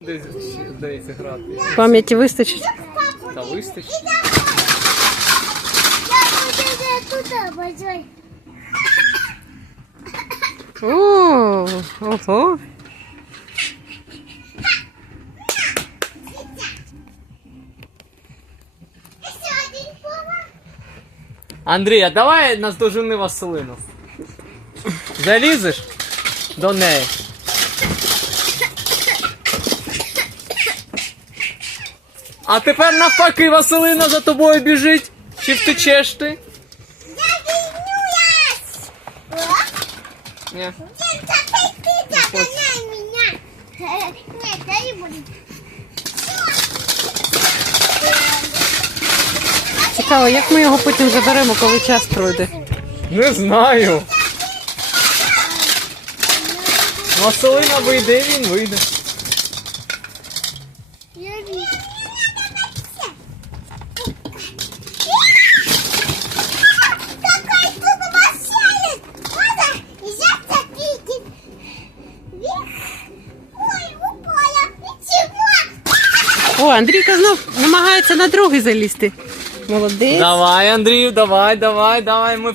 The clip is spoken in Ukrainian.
Десь грати. Пам'яті вистачить. Та вистачить. О, ого. Андрій, а давай наздожени Василину. Залізеш до неї. А тепер навпаки Василина за тобою біжить. Чи втечеш ти? Ні. Я не. Цікаво, як ми його потім заберемо, коли час пройде. Не знаю. Василина вийде, він вийде. Я вижу. О, Андрійка знов намагається на другий залізти. Молодець. Давай, Андрію, давай, давай, давай. Ми